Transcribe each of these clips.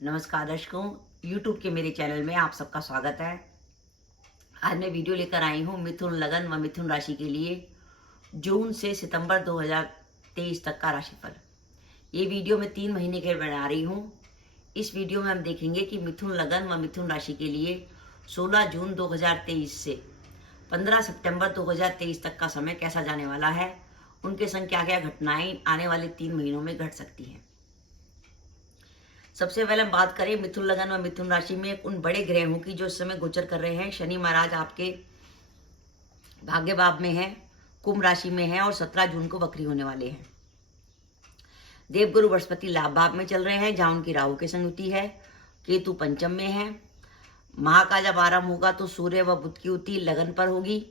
नमस्कार दर्शकों, YouTube के मेरे चैनल में आप सबका स्वागत है। आज मैं वीडियो लेकर आई हूँ मिथुन लगन व मिथुन राशि के लिए जून से सितंबर 2023 तक का राशिफल। ये वीडियो मैं 3 महीने के बना रही हूँ। इस वीडियो में हम देखेंगे कि मिथुन लगन व मिथुन राशि के लिए 16 जून 2023 से 15 सितंबर 2023 तक का समय कैसा जाने वाला है, उनके संग क्या क्या घटनाएं आने वाले 3 महीनों में घट सकती हैं। सबसे पहले हम बात करें मिथुन लगन और मिथुन राशि में उन बड़े ग्रहों की जो इस समय गोचर कर रहे हैं। शनि महाराज आपके भाग्य भाव में है, कुंभ राशि में है और 17 जून को वक्री होने वाले हैं। देवगुरु बृहस्पति लाभ भाव में चल रहे हैं, जहां उनकी राहु की संयुति है। केतु पंचम में है। माह का जब आरंभ होगा तो सूर्य व बुध की युति लगन पर होगी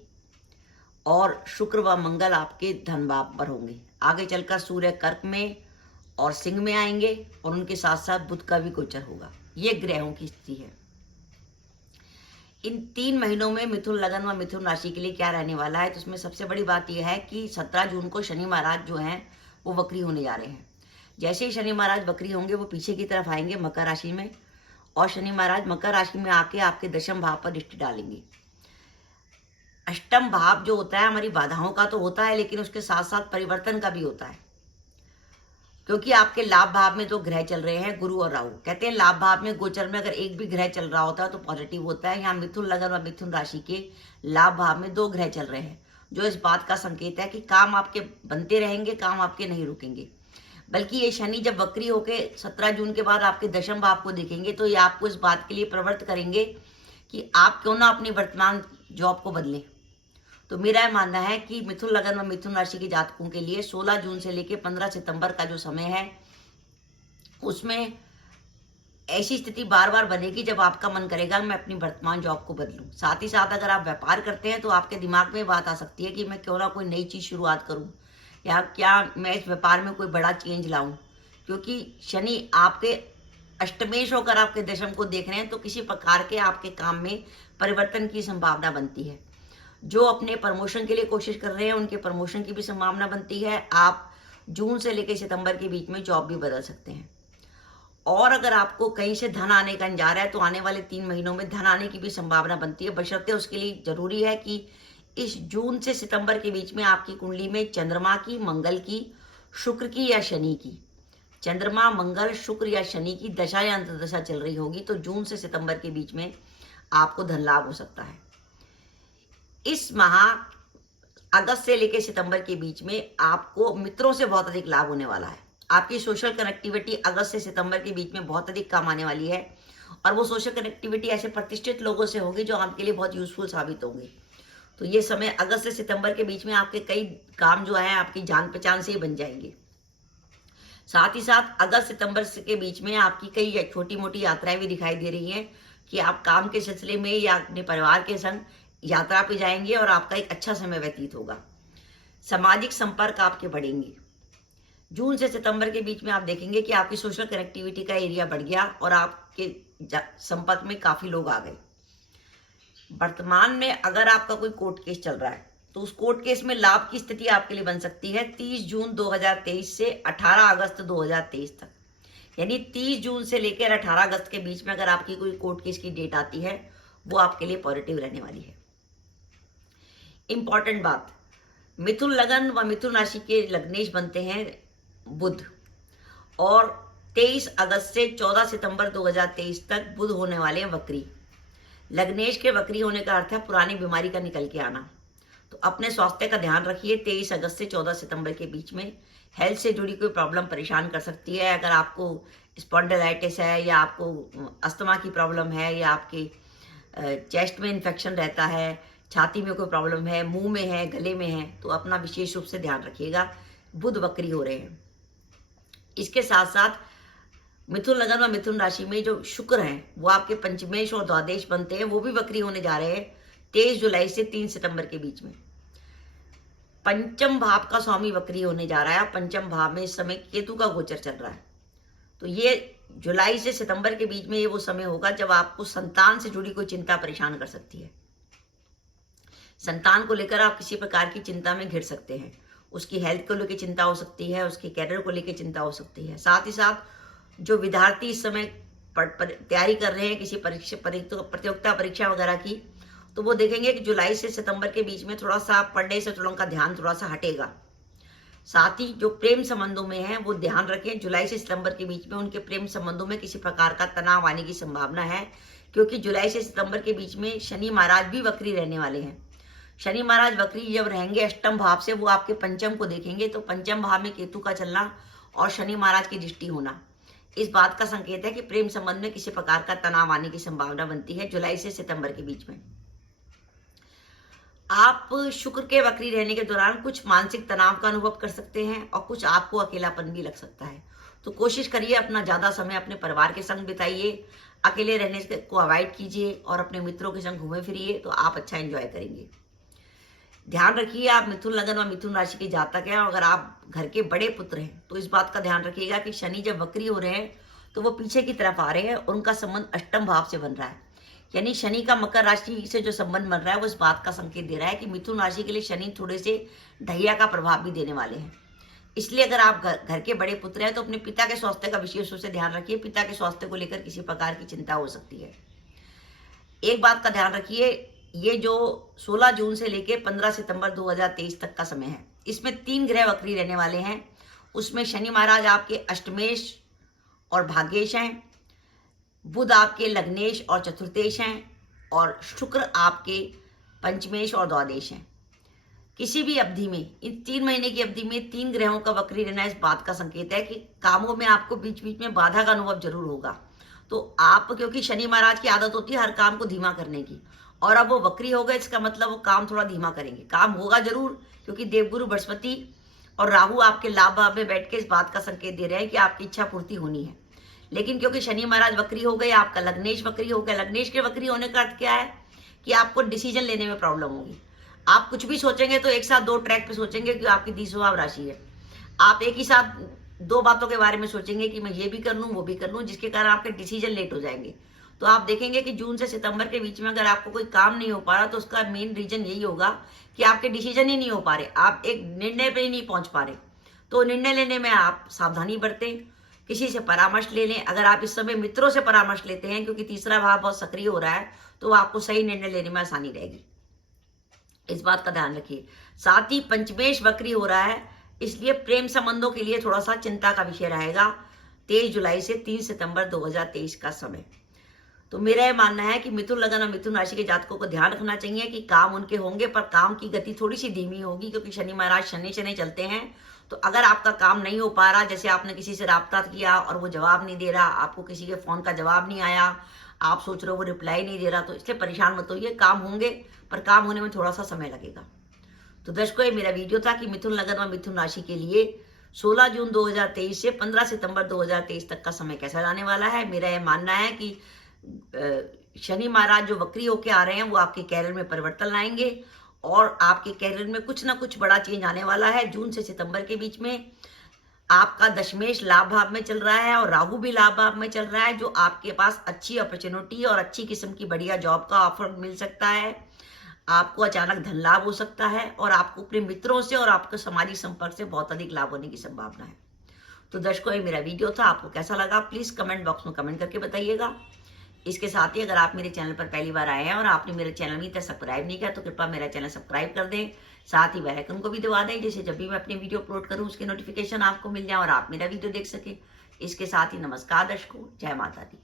और शुक्र व मंगल आपके धन भाव पर होंगे। आगे चलकर सूर्य कर्क में और सिंह में आएंगे और उनके साथ साथ बुध का भी गोचर होगा। ये ग्रहों की स्थिति है। इन 3 महीनों में मिथुन लगन व मिथुन राशि के लिए क्या रहने वाला है, तो उसमें सबसे बड़ी बात यह है कि 17 जून को शनि महाराज जो हैं वो वक्री होने जा रहे हैं। जैसे ही शनि महाराज वक्री होंगे वो पीछे की तरफ आएंगे मकर राशि में, और शनि महाराज मकर राशि में आके आपके दशम भाव पर दृष्टि डालेंगे। अष्टम भाव जो होता है हमारी बाधाओं का तो होता है, लेकिन उसके साथ साथ परिवर्तन का भी होता है, क्योंकि आपके लाभ भाव में 2 ग्रह चल रहे हैं, गुरु और राहु। कहते हैं लाभ भाव में गोचर में अगर एक भी ग्रह चल रहा होता है तो पॉजिटिव होता है। यहाँ मिथुन लगन और मिथुन राशि के लाभ भाव में 2 ग्रह चल रहे हैं, जो इस बात का संकेत है कि काम आपके बनते रहेंगे, काम आपके नहीं रुकेंगे। बल्कि ये शनि जब वक्री होके 17 जून के बाद आपके दशम भाव को देखेंगे तो ये आपको इस बात के लिए प्रवृत्त करेंगे कि आप क्यों ना अपनी वर्तमान जॉब को बदलें। तो मेरा यह मानना है कि मिथुन लगन और मिथुन राशि के जातकों के लिए 16 जून से लेकर 15 सितंबर का जो समय है उसमें ऐसी स्थिति बार बार बनेगी जब आपका मन करेगा मैं अपनी वर्तमान जॉब को बदलूं। साथ ही साथ अगर आप व्यापार करते हैं तो आपके दिमाग में बात आ सकती है कि मैं क्यों ना कोई नई चीज शुरुआत करूं, या क्या मैं इस व्यापार में कोई बड़ा चेंज लाऊं। क्योंकि शनि आपके अष्टमेश होकर आपके दशम को देख रहे हैं, तो किसी प्रकार के आपके काम में परिवर्तन की संभावना बनती है। जो अपने प्रमोशन के लिए कोशिश कर रहे हैं उनके प्रमोशन की भी संभावना बनती है। आप जून से लेकर सितंबर के बीच में जॉब भी बदल सकते हैं। और अगर आपको कहीं से धन आने का इंतजार है तो आने वाले 3 महीनों में धन आने की भी संभावना बनती है, बशर्ते उसके लिए जरूरी है कि इस जून से सितंबर के बीच में आपकी कुंडली में चंद्रमा की, मंगल की, शुक्र की या शनि की, चंद्रमा, मंगल, शुक्र या शनि की दशा या अंतर्दशा चल रही होगी। तो जून से सितंबर के बीच में आपको धन लाभ हो सकता है। इस माह अगस्त से लेकर सितंबर के बीच में आपको मित्रों से बहुत अधिक लाभ होने वाला है। आपकी सोशल कनेक्टिविटी अगस्त से सितंबर के बीच में बहुत अधिक काम आने वाली है, और वो सोशल कनेक्टिविटी ऐसे प्रतिष्ठित लोगों से होगी जो आपके लिए बहुत यूजफुल साबित होंगे। तो ये समय अगस्त से सितंबर के बीच में आपके कई काम जो है आपकी जान पहचान से ही बन जाएंगे। साथ ही साथ अगस्त सितंबर के बीच में आपकी कई छोटी मोटी यात्राएं भी दिखाई दे रही हैं कि आप काम के सिलसिले में या अपने परिवार के संग यात्रा पे जाएंगे और आपका एक अच्छा समय व्यतीत होगा। सामाजिक संपर्क आपके बढ़ेंगे। जून से सितंबर के बीच में आप देखेंगे कि आपकी सोशल कनेक्टिविटी का एरिया बढ़ गया और आपके संपर्क में काफी लोग आ गए। वर्तमान में अगर आपका कोई कोर्ट केस चल रहा है तो उस कोर्ट केस में लाभ की स्थिति आपके लिए बन सकती है 30 जून 2023 से 18 अगस्त 2023 तक। यानी 30 जून से लेकर 18 अगस्त के बीच में अगर आपकी कोई कोर्ट केस की डेट आती है वो आपके लिए पॉजिटिव रहने वाली है। इंपॉर्टेंट बात, मिथुन लगन व मिथुन राशि के लग्नेश बनते हैं बुध, और 23 अगस्त से 14 सितंबर 2023 तक बुध होने वाले हैं वक्री। लग्नेश के वक्री होने का अर्थ है पुरानी बीमारी का निकल के आना। तो अपने स्वास्थ्य का ध्यान रखिए। 23 अगस्त से 14 सितंबर के बीच में हेल्थ से जुड़ी कोई प्रॉब्लम परेशान कर सकती है। अगर आपको स्पॉन्डिलाइटिस है, या आपको अस्थमा की प्रॉब्लम है, या आपके चेस्ट में इन्फेक्शन रहता है, छाती में कोई प्रॉब्लम है, मुंह में है, गले में है, तो अपना विशेष रूप से ध्यान रखिएगा। बुध वक्री हो रहे हैं। इसके साथ साथ मिथुन लगन व मिथुन राशि में जो शुक्र हैं वो आपके पंचमेश और द्वादश बनते हैं, वो भी वक्री होने जा रहे हैं 23 जुलाई से 3 सितंबर के बीच में। पंचम भाव का स्वामी वक्री होने जा रहा है। पंचम भाव में इस समय केतु का गोचर चल रहा है। तो ये जुलाई से सितंबर के बीच में ये वो समय होगा जब आपको संतान से जुड़ी कोई चिंता परेशान कर सकती है। संतान को लेकर आप किसी प्रकार की चिंता में घिर सकते हैं। उसकी हेल्थ को लेकर चिंता हो सकती है, उसके कैरियर को लेकर चिंता हो सकती है। साथ ही साथ जो विद्यार्थी इस समय तैयारी कर रहे हैं किसी प्रतियोगिता परीक्षा वगैरह की, तो वो देखेंगे कि जुलाई से सितंबर के बीच में थोड़ा सा पढ़ने से थोड़ा उनका ध्यान थोड़ा सा हटेगा। साथ ही जो प्रेम संबंधों में है वो ध्यान रखें, जुलाई से सितंबर के बीच में उनके प्रेम संबंधों में किसी प्रकार का तनाव आने की संभावना है, क्योंकि जुलाई से सितंबर के बीच में शनि महाराज भी वक्री रहने वाले हैं। शनि महाराज वक्री जब रहेंगे अष्टम भाव से, वो आपके पंचम को देखेंगे, तो पंचम भाव में केतु का चलना और शनि महाराज की दृष्टि होना इस बात का संकेत है कि प्रेम संबंध में किसी प्रकार का तनाव आने की संभावना बनती है जुलाई से सितंबर के बीच में। आप शुक्र के वक्री रहने के दौरान कुछ मानसिक तनाव का अनुभव कर सकते हैं और कुछ आपको अकेलापन भी लग सकता है। तो कोशिश करिए अपना ज्यादा समय अपने परिवार के संग बिताइए, अकेले रहने को अवॉइड कीजिए और अपने मित्रों के संग घूमे फिरिए, तो आप अच्छा एंजॉय करेंगे। ध्यान रखिए, आप मिथुन लग्न व मिथुन राशि के जातक हैं, अगर आप घर के बड़े पुत्र हैं तो इस बात का ध्यान रखिएगा कि शनि जब वक्री हो रहे हैं तो वो पीछे की तरफ आ रहे हैं और उनका संबंध अष्टम भाव से बन रहा है। यानी शनि का मकर राशि से जो संबंध बन रहा है वो इस बात का संकेत दे रहा है कि मिथुन राशि के लिए शनि थोड़े से ढैया का प्रभाव भी देने वाले हैं। इसलिए अगर आप घर के बड़े पुत्र हैं तो अपने पिता के स्वास्थ्य का विशेष रूप से ध्यान रखिए। पिता के स्वास्थ्य को लेकर किसी प्रकार की चिंता हो सकती है। एक बात का ध्यान रखिए, ये जो 16 जून से लेकर 15 सितंबर 2023 तक का समय है, इसमें 3 ग्रह वक्री रहने वाले हैं। उसमें शनि महाराज आपके अष्टमेश और भाग्येश हैं, बुध आपके लग्नेश और चतुर्थेश हैं, और शुक्र आपके पंचमेश और द्वादश हैं। किसी भी अवधि में, इन 3 महीने की अवधि में 3 ग्रहों का वक्री रहना इस बात का संकेत है कि कामों में आपको बीच बीच में बाधा का अनुभव जरूर होगा। तो आप, क्योंकि शनि महाराज की आदत होती है हर काम को धीमा करने की, और अब वो वक्री हो गए, इसका मतलब वो काम थोड़ा धीमा करेंगे। काम होगा जरूर, क्योंकि देवगुरु बृहस्पति और राहु आपके लाभ भाव में बैठ के इस बात का संकेत दे रहे हैं कि आपकी इच्छा पूर्ति होनी है। लेकिन क्योंकि शनि महाराज वक्री हो गए, आपका लग्नेश वक्री हो गया। लग्नेश के वक्री होने का अर्थ क्या है कि आपको डिसीजन लेने में प्रॉब्लम होगी। आप कुछ भी सोचेंगे तो एक साथ 2 ट्रैक पे सोचेंगे, क्योंकि आपकी 10 स्वभाव राशि है। आप एक ही साथ 2 बातों के बारे में सोचेंगे कि मैं ये भी कर लूँ वो भी कर लूँ, जिसके कारण आपके डिसीजन लेट हो जाएंगे। तो आप देखेंगे कि जून से सितंबर के बीच में अगर आपको कोई काम नहीं हो पा रहा तो उसका मेन रीजन यही होगा कि आपके डिसीजन ही नहीं हो पा रहे, आप एक निर्णय पे ही नहीं पहुंच पा रहे। तो निर्णय लेने में आप सावधानी बरतें, किसी से परामर्श ले लें। अगर आप इस समय मित्रों से परामर्श लेते हैं, क्योंकि तीसरा भाव बहुत सक्रिय हो रहा है, तो आपको सही निर्णय लेने में आसानी रहेगी। इस बात का ध्यान रखिए। साथ ही पंचमेश वक्री हो रहा है, इसलिए प्रेम संबंधों के लिए थोड़ा सा चिंता का विषय रहेगा 23 जुलाई से 3 सितंबर 2023 का समय। तो मेरा यह मानना है कि मिथुन लग्न और मिथुन राशि के जातकों को ध्यान रखना चाहिए कि काम उनके होंगे, पर काम की गति थोड़ी सी धीमी होगी, क्योंकि शनि महाराज शनि चलते हैं। तो अगर आपका काम नहीं हो पा रहा, जैसे आपने किसी से राब्ता किया और वो जवाब नहीं दे रहा, आपको किसी के फोन का जवाब नहीं आया, आप सोच रहे हो वो रिप्लाई नहीं दे रहा, तो इसलिए परेशान मत होइए। काम होंगे, पर काम होने में थोड़ा सा समय लगेगा। तो दर्शकों, ये मेरा वीडियो था कि मिथुन लग्न और मिथुन राशि के लिए 16 जून 2023 से 15 सितंबर 2023 तक का समय कैसा जाने वाला है। मेरा यह मानना है कि शनि महाराज जो वक्री होके आ रहे हैं वो आपके कैरियर में परिवर्तन लाएंगे, और आपके कैरियर में कुछ ना कुछ बड़ा चेंज आने वाला है। जून से सितंबर के बीच में आपका दशमेश लाभ भाव में चल रहा है और राहु भी लाभ भाव में चल रहा है, जो आपके पास अच्छी अपॉर्चुनिटी और अच्छी किस्म की बढ़िया जॉब का ऑफर मिल सकता है। आपको अचानक धन लाभ हो सकता है, और आपको अपने मित्रों से और आपके सामाजिक संपर्क से बहुत अधिक लाभ होने की संभावना है। तो दर्शकों, ये मेरा वीडियो था, आपको कैसा लगा प्लीज कमेंट बॉक्स में कमेंट करके बताइएगा। इसके साथ ही अगर आप मेरे चैनल पर पहली बार आए हैं और आपने मेरे चैनल अभी तक सब्सक्राइब नहीं किया तो कृपया मेरा चैनल सब्सक्राइब कर दें, साथ ही बेल आइकन को भी दबा दें, जिससे जब भी मैं अपनी वीडियो अपलोड करूं उसकी नोटिफिकेशन आपको मिल जाए और आप मेरा वीडियो देख सके। इसके साथ ही नमस्कार दर्शकों, जय माता दी।